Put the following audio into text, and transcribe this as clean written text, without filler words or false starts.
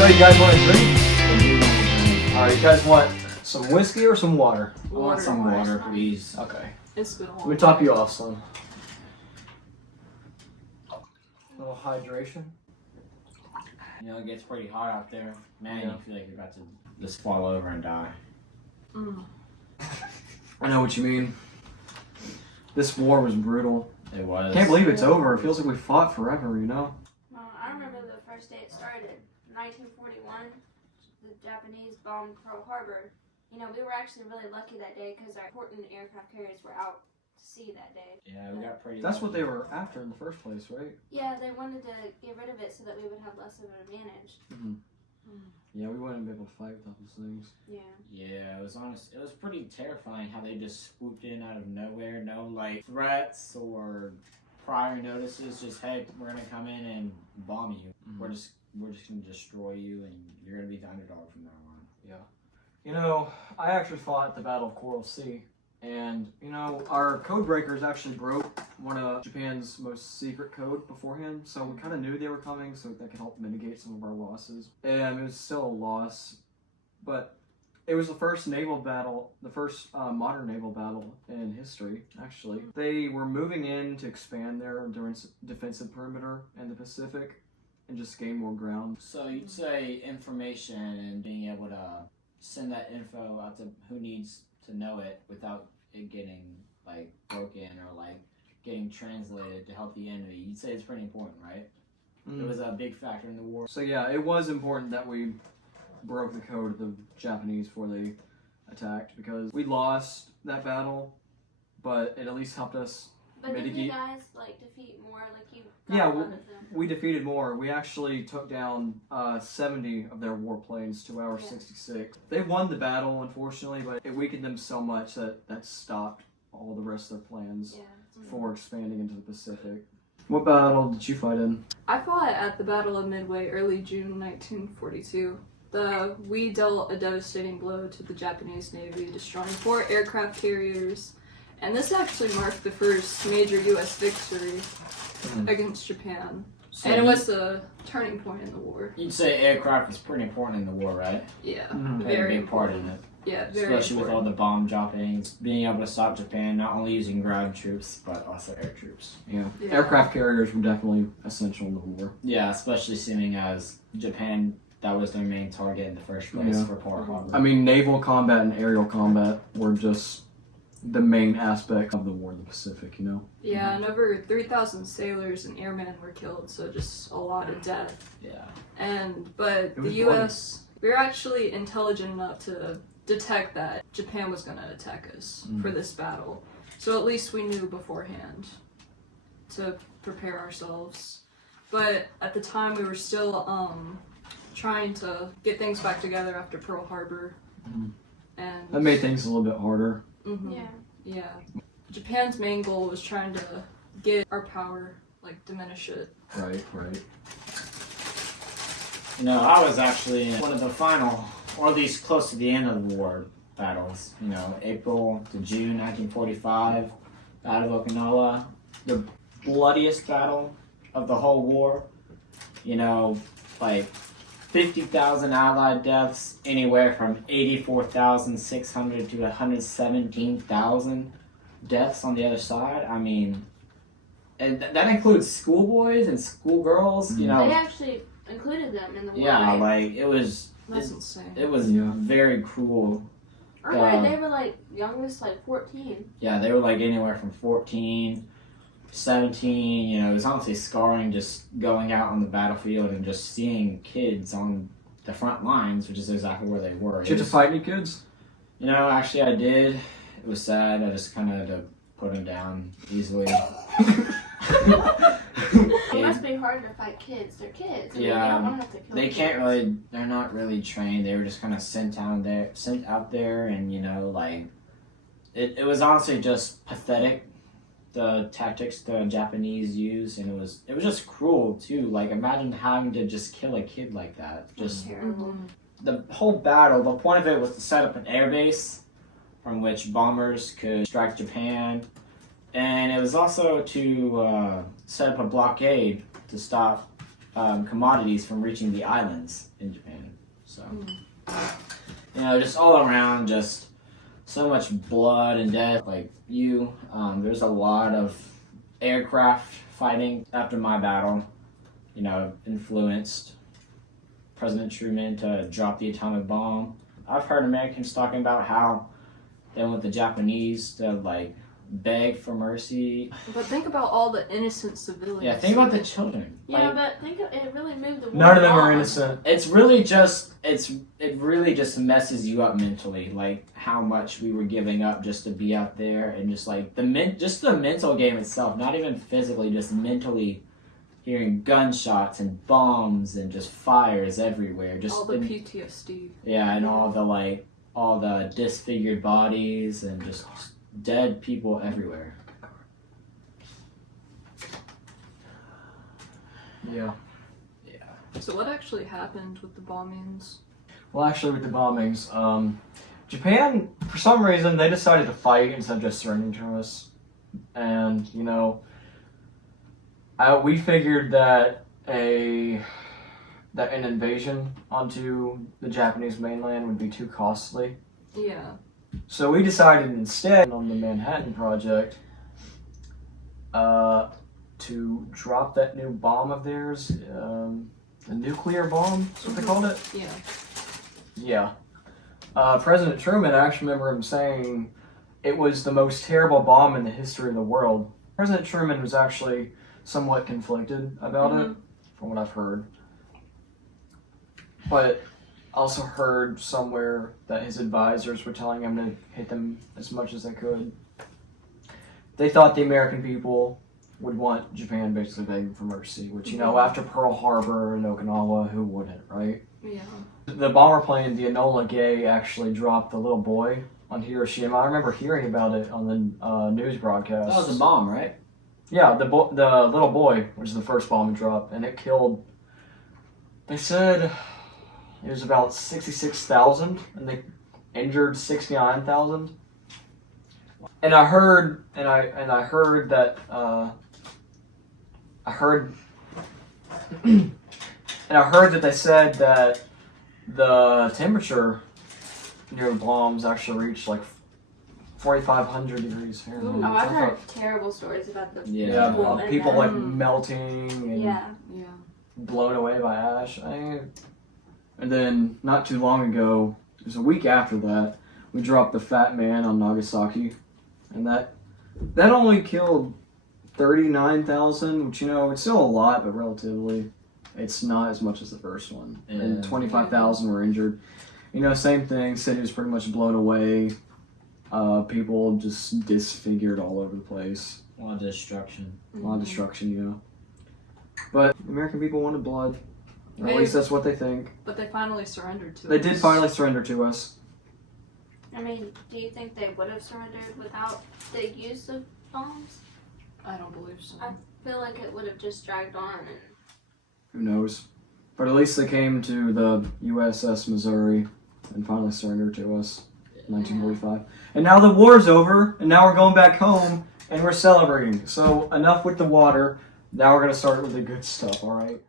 So you guys want a drink? Alright, you guys want some whiskey or some water? I want some water, please. Okay. It's been a Let me top you off, son. A little hydration. You know, it gets pretty hot out there. Man, Yeah. you feel like you're about to just fall over and die. I know what you mean. This war was brutal. It was. Can't believe it's over. It feels like we fought forever, you know? Well, I remember the first day it started. 1941, the Japanese bombed Pearl Harbor. You know, we were actually really lucky that day because our important aircraft carriers were out to sea that day. Yeah, we got pretty. That's what they were after in the first place, right? Yeah, they wanted to get rid of it so that we would have less of an advantage. Yeah, we wouldn't be able to fight without those things. Yeah. Yeah, it was honest. It was pretty terrifying how they just swooped in out of nowhere. No like threats or prior notices. Just hey, we're gonna come in and bomb you. We're just gonna destroy you, and you're gonna be the underdog from now on. Yeah. You know, I actually fought at the Battle of Coral Sea. And, you know, our code breakers actually broke one of Japan's most secret code beforehand, so we kind of knew they were coming, so that could help mitigate some of our losses. And it was still a loss, but it was the first naval battle, the first modern naval battle in history, actually. They were moving in to expand their defensive perimeter in the Pacific and just gain more ground. So you'd say information and being able to send that info out to who needs to know it without it getting like broken or like getting translated to help the enemy. You'd say it's pretty important, right? It was a big factor in the war. So yeah, it was important that we broke the code of the Japanese before they attacked because we lost that battle, but it at least helped us But did mitigate. you guys like defeat more? Like you got Yeah, a lot of them. we defeated more. We actually took down 70 of their warplanes to our 66. They won the battle, unfortunately, but it weakened them so much that stopped all the rest of their plans for expanding into the Pacific. What battle did you fight in? I fought at the Battle of Midway early June 1942. We dealt a devastating blow to the Japanese Navy, destroying 4 aircraft carriers, and this actually marked the first major U.S. victory against Japan. So And it was the turning point in the war. You'd say aircraft is pretty important in the war, right? Yeah, Mhm. Played a very big part important. in it. Yeah, very Especially with all important. the bomb droppings, being able to stop Japan, not only using ground troops, but also air troops. Yeah. Yeah. Aircraft carriers were definitely essential in the war. Yeah, especially seeming as Japan, that was their main target in the first place Yeah. for Pearl Harbor. I mean, naval combat and aerial combat were just the main aspect of the war in the Pacific, you know? Yeah, and over 3,000 sailors and airmen were killed, so just a lot of death. Yeah. But was the U.S., we were actually intelligent enough to detect that Japan was going to attack us for this battle. So at least we knew beforehand to prepare ourselves. But at the time, we were still trying to get things back together after Pearl Harbor. And That made things a little bit harder. yeah. Japan's main goal was trying to get our power, like diminish it. Right. You know, I was actually in one of the final, or at least close to the end of the war battles. You know, April to June 1945, Battle of Okinawa, the bloodiest battle of the whole war. You know, like 50,000 Allied deaths, anywhere from 84,600 to 117,000 deaths on the other side. I mean, and that includes schoolboys and schoolgirls. You know, They actually included them in the war. yeah, right? like it was That's insane. it was very cruel. Remember, they were like youngest, like 14. Yeah, they were like anywhere from 14, 17. You know, it was honestly scarring just going out on the battlefield and just seeing kids on the front lines, which is exactly where they were. Did you have to fight any kids? You know, actually I did. It was sad. I just kind of had to put them down easily. It must be hard to fight kids. They're kids. I mean, Yeah, they don't want to have to kill They kids. can't really. They're not really trained. They were just kind of sent out there, and you know, like it was honestly just pathetic. The tactics the Japanese used, and it was just cruel too. Like imagine having to just kill a kid like that. Just Terrible. the whole battle. The point of it was to set up an air base from which bombers could strike Japan, and it was also to set up a blockade to stop commodities from reaching the islands in Japan. So, you know, just all around, just so much blood and death. Like there's a lot of aircraft fighting after my battle. You know, influenced President Truman to drop the atomic bomb. I've heard Americans talking about how they want the Japanese to like beg for mercy. But think about all the innocent civilians. Yeah, think about the children. Yeah, but it really moved the war None of them are on. innocent. It really just messes you up mentally, like how much we were giving up just to be out there, and just like the mental game itself, not even physically, just mentally hearing gunshots and bombs and just fires everywhere. Just all the PTSD. Yeah, and all the disfigured bodies and just dead people everywhere. Yeah. So what actually happened with the bombings? Well, actually, with the bombings, Japan, for some reason, they decided to fight instead of just surrendering to us. And, you know, we figured that an invasion onto the Japanese mainland would be too costly. Yeah. So we decided instead on the Manhattan Project to drop that new bomb of theirs, the nuclear bomb, that's what they called it? Yeah. Yeah. President Truman, I actually remember him saying it was the most terrible bomb in the history of the world. President Truman was actually somewhat conflicted about it, from what I've heard. But I also heard somewhere that his advisors were telling him to hit them as much as they could. They thought the American people would want Japan basically begging for mercy, which, you know, after Pearl Harbor and Okinawa, who wouldn't, right? Yeah. The bomber plane, the Enola Gay, actually dropped the little boy on Hiroshima. I remember hearing about it on the news broadcast. That was a bomb, right? Yeah, the little boy, which is the first bomb to drop, and it killed, they said it was about 66,000, and they injured 69,000. And I heard that they said that the temperature near the bombs actually reached like 4,500 degrees Fahrenheit. Oh, I've heard terrible stories about the Yeah. people, in People that. like melting and Yeah. Yeah. blown away by ash. And then not too long ago, it was a week after that, we dropped the Fat Man on Nagasaki, and that only killed 39,000, which, you know, it's still a lot, but relatively, it's not as much as the first one. And Yeah. 25,000 were injured. You know, same thing. City was pretty much blown away. People just disfigured all over the place. A lot of destruction. A lot of destruction, you know. But the American people wanted blood. Or at least that's what they think. But they finally surrendered to us. They did finally surrender to us. I mean, do you think they would have surrendered without the use of bombs? I don't believe so. I feel like it would have just dragged on. And Who knows? But at least they came to the USS Missouri and finally surrendered to us in 1945. And now the war's over, and now we're going back home, and we're celebrating. So enough with the water. Now we're going to start with the good stuff, alright?